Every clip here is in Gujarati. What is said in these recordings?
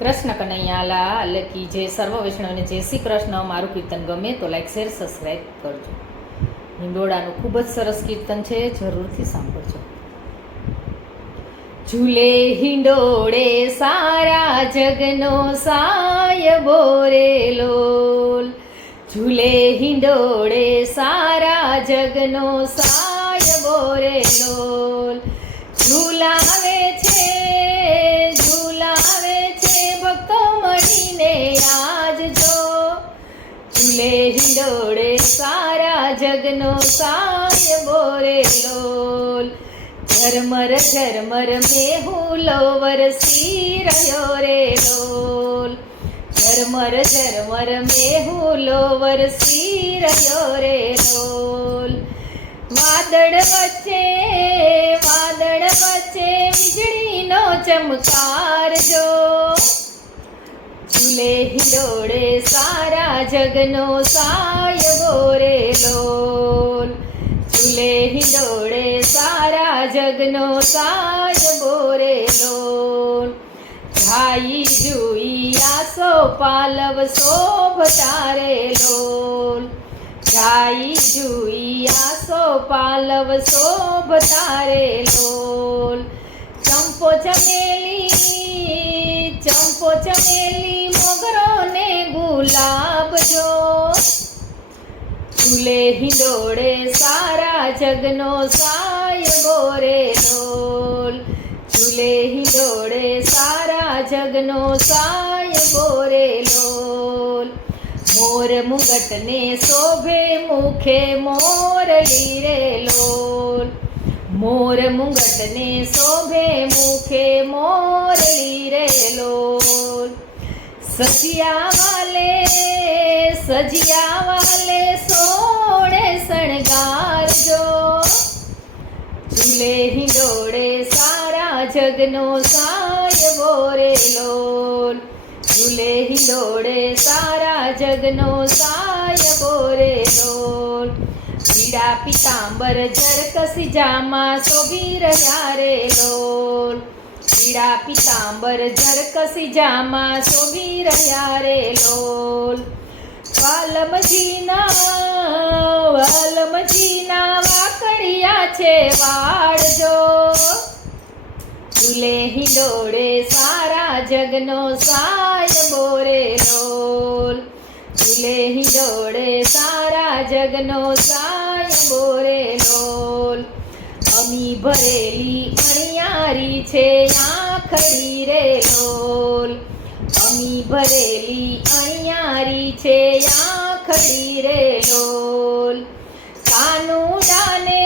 કૃષ્ણ કનૈયા લાલ કી જય. સર્વ વૈષ્ણવને જય શ્રી કૃષ્ણ. મારું કીર્તન ગમે તો લાઈક શેર સબસ્ક્રાઈબ કરજો. હિંડોળાનું ખૂબ જ સરસ કીર્તન છે, જરૂરથી સાંભળજો. ઝૂલે હિંડોળે સારા જગનો સાયબો રે લોલ. ઝૂલે હિંડોળે સારા જગનો સાયબો રે લોલ. ઝૂલાવે છે ભક્તો મળીને આજજો. ઝૂલે હિંડોળે સારા જગનો સાયબો રે લોલ. ઝરમર ઝરમર મેહુલો વરસી રહ્યો રે લોલ. ઝરમર ઝરમર મેહુલો વરસી રહ્યો રે લોલ. વાદળ વચ્ચે વીજળીનો ચમકાર જો. ઝૂલે હિંડોળે સારા જગનો સાયબો રે લોલ. ઝૂલે હિંડોળે સારા જગનો સાયબો રે લોલ. ઝાઈ જુઈ આસો પાલવ શોભતા રે લોલ. ઝાઈ જુઈ આસો પાલવ શોભતા રે લોલ. ચંપો ચમેલી મોગરો ને ગુલાબ જો. ઝૂલે હિંડોળે સારા જગનો સાયબો રે લોલ. ઝૂલે હિંડોળે સારા જગનો સાયબો રે લોલ. મોર મુગટ ને શોભે મુખે મોરલી રે લોલ. મોર મુગટ ને શોભે મુખે મોરલી રે લોલ. સજિયા વાલે સોળે શણગારજો. ઝૂલે હિંડોળે સારા જગનો સાયબો રે લોલ. ઝૂલે હિંડોળે સારા જગનો સાયબો રે લોલ. પીળા પિતાંબર જરકસી જામાં શોભી રહ્યા રે લોલ. પીળા પિતાંબર જરકસી જામાં શોભી રહ્યા રે લોલ. વાલમજીના વાકડિયા છે વાળજો. ઝૂલે હિંડોળે સારા જગનો સાયબો રે લોલ. ઝૂલે હિંડોળે સારા જગનો સાયબો રે લોલ. અમી ભરેલી અણિયારી છે આંખડી રે લોલ. અમી ભરેલી અણિયારી છે આંખડી રે લોલ. કાનુડાને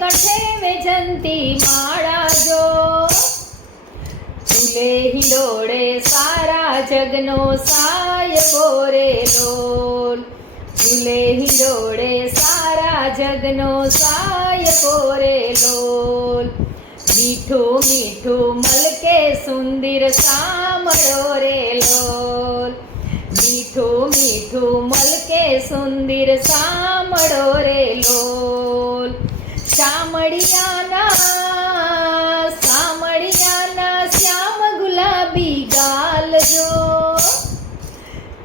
કંઠે વેજંતી માળા જો. ઝૂલે હિંડોળે સારા જગનો સાયબો રે લોલ. ઝૂલે હિંડોળે સારા જગનો સાયબો રે લોલ. મીઠું મીઠું મલકે સુંદર સાંભળો રે લોલ. મીઠું મીઠું મલકે સુંદર સાંભળો રે લોલ. સામળિયાના શ્યામ ગુલાબી ગાલ જો.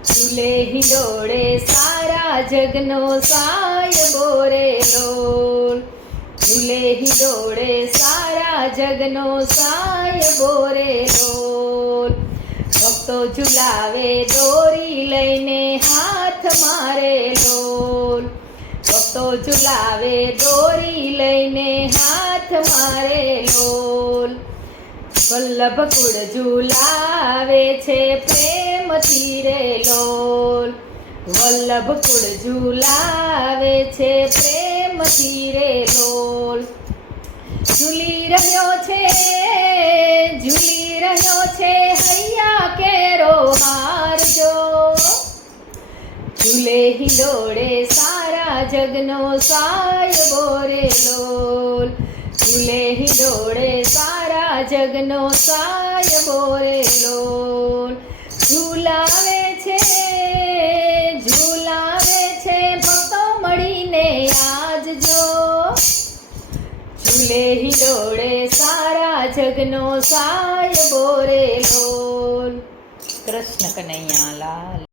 ઝૂલે હિંડોળે સારા જગનો સાયબો રે લોલ. ઝૂલે હિંડોળે સારા જગનો સાયબો રે લોલ. ભક્તો ઝુલાવે દોરી લઈને હાથ મારે લોલ. ભક્તો ઝુલાવે દોરી લઈને હાથ મારે લોલ. વલ્લભ કુળ ઝુલાવે છે પ્રેમથી રે લોલ. વલ્લભ કુળ ઝુલાવે છે પ્રેમથી રે લોલ. ઝૂલી રહ્યો છે હૈયા કેરો હારજો. ઝૂલે હિંડોળે સારા જગનો સાયબો રે લોલ. ઝૂલે હિંડોળે સારા જગનો સાયબો રે લોલ. ઝૂલાવે છે ભક્તો મળીને આજજો. ઝૂલે હિલોળે સારા જગનો સાય બોરે લોલ. કૃષ્ણ કનૈયા લાલ